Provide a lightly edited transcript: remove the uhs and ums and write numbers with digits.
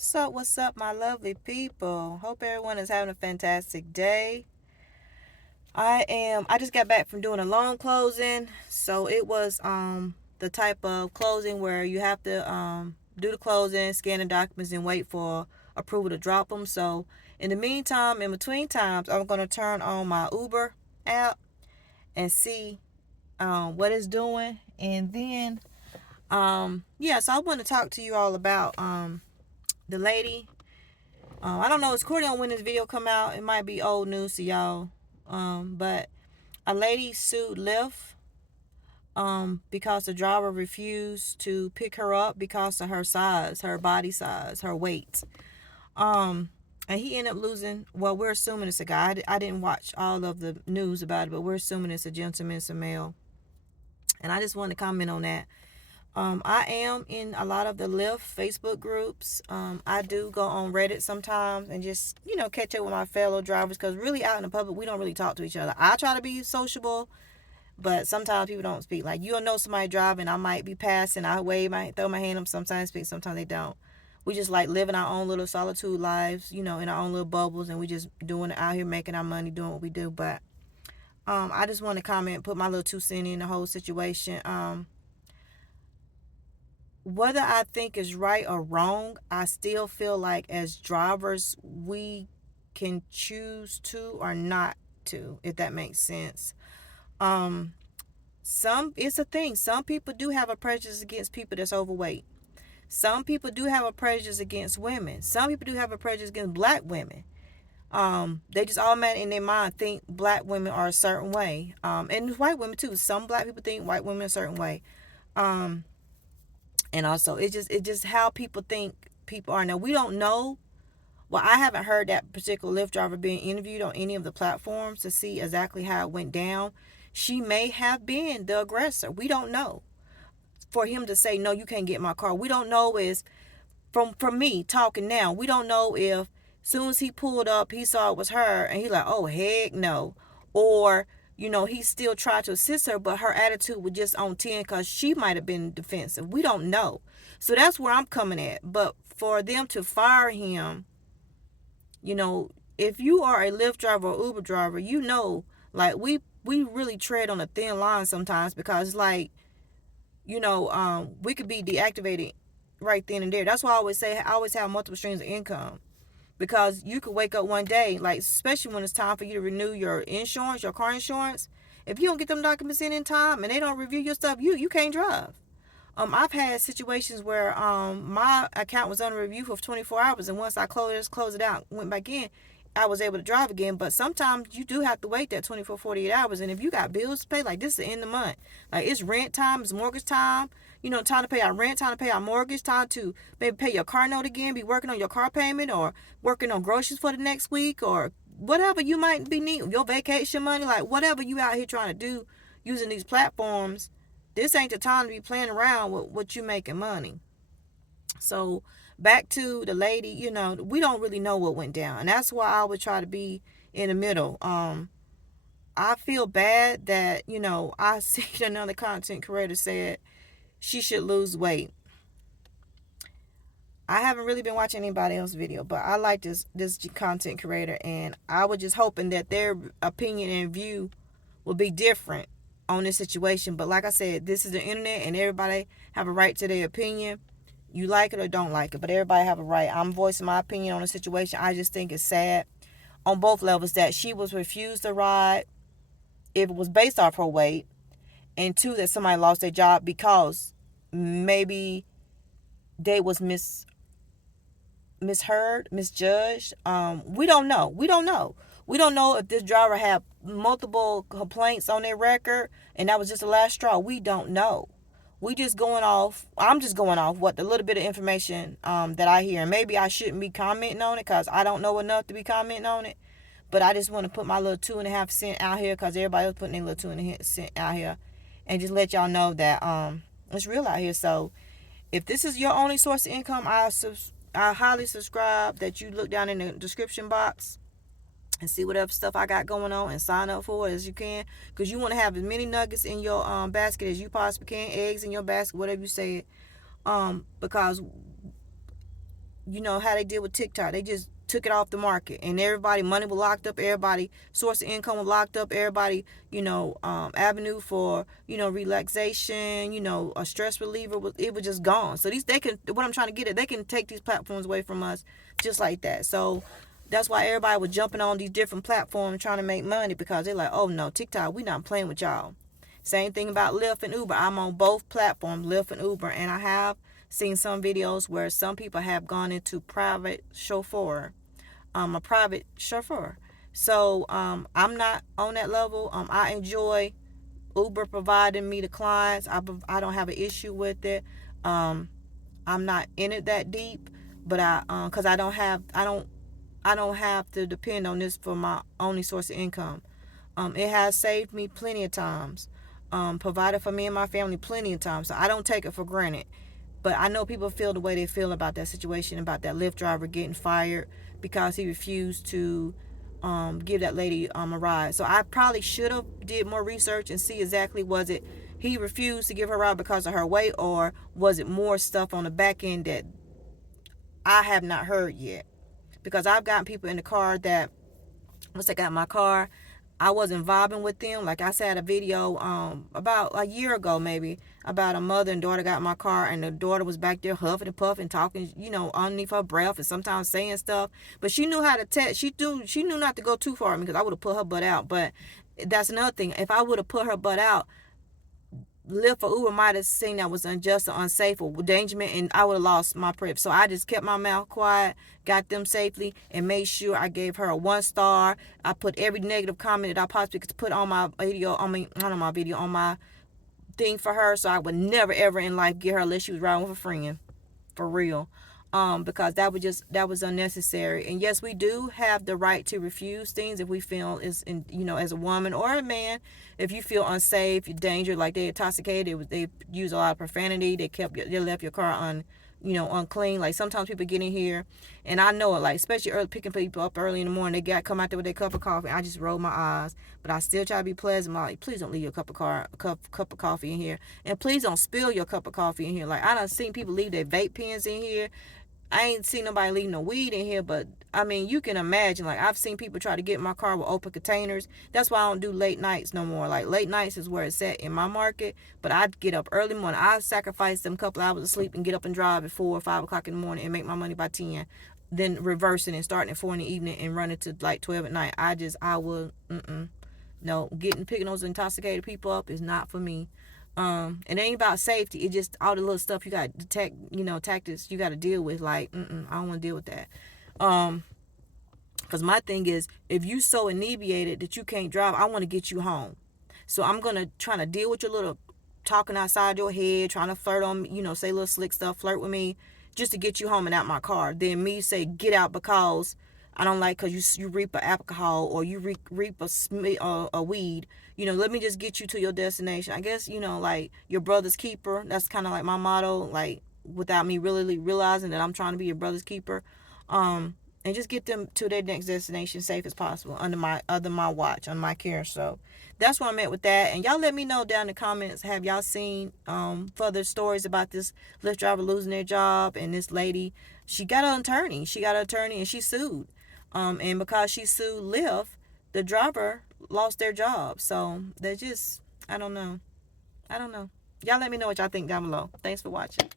What's up, my lovely people? Hope everyone is having a fantastic day. I just got back from doing a loan closing. So it was the type of closing where you have to do the closing, scan the documents, and wait for approval to drop them. So in the meantime, in between times, I'm gonna turn on my Uber app and see what it's doing. And then so I want to talk to you all about the lady. I don't know. It's according on when this video come out. It might be old news to y'all. But a lady sued Lyft because the driver refused to pick her up because of her size, her body size, her weight. Um, and he ended up losing. Well, we're assuming it's a guy. I didn't watch all of the news about it, but we're assuming it's a gentleman, it's a male. And I just wanted to comment on that. I am in a lot of the Lyft Facebook groups. I do go on Reddit sometimes and just, catch up with my fellow drivers because really out in the public, we don't really talk to each other. I try to be sociable, but sometimes people don't speak. Like, you'll know somebody driving, I might be passing, I wave, I throw my hand up, sometimes speak, sometimes they don't. We just like living our own little solitude lives, in our own little bubbles, and we just doing it out here, making our money, doing what we do. But I just want to comment, put my little 2 cents in the whole situation. Whether I think is right or wrong, I still feel like as drivers, we can choose to or not to, if that makes sense. Um, it's a thing. Some people do have a prejudice against people that's overweight. Some people do have a prejudice against women. Some people do have a prejudice against black women. They just automatically in their mind think black women are a certain way. And white women too. Some black people think white women a certain way. Um, and also it just how people think people are. Now, we don't know. Well, I haven't heard that particular Lyft driver being interviewed on any of the platforms to see exactly how it went down. She may have been the aggressor. We don't know. For him to say, no, you can't get my car, we don't know. Is from me talking now, we don't know if soon as he pulled up he saw it was her and he like, oh heck no, or he still tried to assist her, but her attitude was just on 10 because she might have been defensive. We don't know. So that's where I'm coming at. But for them to fire him, if you are a Lyft driver or Uber driver, like we really tread on a thin line sometimes, because like, we could be deactivated right then and there. That's why I always say I always have multiple streams of income, because you could wake up one day, like especially when it's time for you to renew your insurance, your car insurance. If you don't get them documents in time and they don't review your stuff, you can't drive. I've had situations where my account was under review for 24 hours, and once I closed it out, went back in, I was able to drive again. But sometimes you do have to wait that 24, 48 hours. And if you got bills to pay, like this is the end of the month, like it's rent time, it's mortgage time, time to pay our rent, time to pay our mortgage, time to maybe pay your car note again, be working on your car payment, or working on groceries for the next week, or whatever you might be needing, your vacation money, like whatever you out here trying to do using these platforms. This ain't the time to be playing around with what you making money. So back to the lady, we don't really know what went down. And that's why I would try to be in the middle. I feel bad that, I see another content creator said she should lose weight. I haven't really been watching anybody else's video, but I like this content creator, and I was just hoping that their opinion and view would be different on this situation. But like I said, this is the internet, and everybody have a right to their opinion. You like it or don't like it, but everybody have a right. I'm voicing my opinion on the situation. I just think it's sad on both levels that she was refused a ride if it was based off her weight, and two, that somebody lost their job because maybe they was misheard, misjudged. We don't know. We don't know. We don't know if this driver had multiple complaints on their record and that was just the last straw. We don't know. I'm just going off what the little bit of information that I hear. And maybe I shouldn't be commenting on it because I don't know enough to be commenting on it. But I just want to put my little 2.5 cents out here, because everybody else putting their little 2.5 cents out here, and just let y'all know that it's real out here. So if this is your only source of income, I highly subscribe that you look down in the description box and see whatever stuff I got going on and sign up for it as you can, because you want to have as many nuggets in your basket as you possibly can, eggs in your basket, whatever you say, because you know how they did with TikTok. They just took it off the market, and everybody money was locked up. Everybody source of income was locked up. Everybody, avenue for relaxation, a stress reliever it was just gone. So they can, what I'm trying to get at, they can take these platforms away from us just like that. So that's why everybody was jumping on these different platforms trying to make money, because they're like, oh no, TikTok, we not playing with y'all. Same thing about Lyft and Uber. I'm on both platforms, Lyft and Uber, and I have seen some videos where some people have gone into a private chauffeur. So I'm not on that level. I enjoy Uber providing me the clients. I don't have an issue with it. Um, I'm not in it that deep, but because I don't have to depend on this for my only source of income. It has saved me plenty of times. Provided for me and my family plenty of times. So I don't take it for granted. But I know people feel the way they feel about that situation, about that Lyft driver getting fired because he refused to give that lady a ride. So I probably should have did more research and see exactly, was it he refused to give her a ride because of her weight, or was it more stuff on the back end that I have not heard yet? Because I've gotten people in the car that once I got in my car, I wasn't vibing with them. Like I said, a video about a year ago maybe, about a mother and daughter got in my car, and the daughter was back there huffing and puffing, talking, underneath her breath, and sometimes saying stuff. But she knew how to text. She knew not to go too far, because I would have put her butt out. But that's another thing. If I would have put her butt out, Lyft or Uber might have seen that was unjust or unsafe or endangerment, and I would have lost my prep. So I just kept my mouth quiet, got them safely, and made sure I gave her a 1 star. I put every negative comment that I possibly could put on my video, not on my video, on my thing for her. So I would never ever in life get her unless she was riding with a friend, for real. Because that was unnecessary. And yes, we do have the right to refuse things if we feel as a woman or a man, if you feel unsafe, you're dangerous, like they intoxicated, they use a lot of profanity, they left your car unclean. Like sometimes people get in here, and I know it, like especially picking people up early in the morning, they come out there with their cup of coffee. I just roll my eyes, but I still try to be pleasant. I'm like, please don't leave your cup of coffee in here, and please don't spill your cup of coffee in here. Like I done seen people leave their vape pens in here. I ain't seen nobody leave no weed in here, but I mean, you can imagine. Like I've seen people try to get in my car with open containers. That's why I don't do late nights no more. Like late nights is where it's at in my market. But I get up early morning. I sacrifice them couple hours of sleep and get up and drive at 4 or 5 o'clock in the morning and make my money by 10. Then reversing and starting at 4 in the evening and running to like 12 at night. I will, no, picking those intoxicated people up is not for me. It ain't about safety. It just all the little stuff you got to detect, tactics you got to deal with. Like, I don't want to deal with that. Because my thing is, if you so inebriated that you can't drive, I want to get you home. So I'm going to try to deal with your little talking outside your head, trying to flirt on me, say little slick stuff, flirt with me, just to get you home and out my car. Then me say, get out because I don't like, because you reap a alcohol or you reap a weed. Let me just get you to your destination. I guess, like your brother's keeper. That's kind of like my motto, like without me really realizing that I'm trying to be your brother's keeper. And just get them to their next destination safe as possible under my watch, under my care. So that's where I'm at with that. And y'all let me know down in the comments, have y'all seen further stories about this Lyft driver losing their job, and this lady, she got an attorney. And she sued. And because she sued Lyft, the driver lost their job. So they're just, I don't know. Y'all let me know what y'all think down below. Thanks for watching.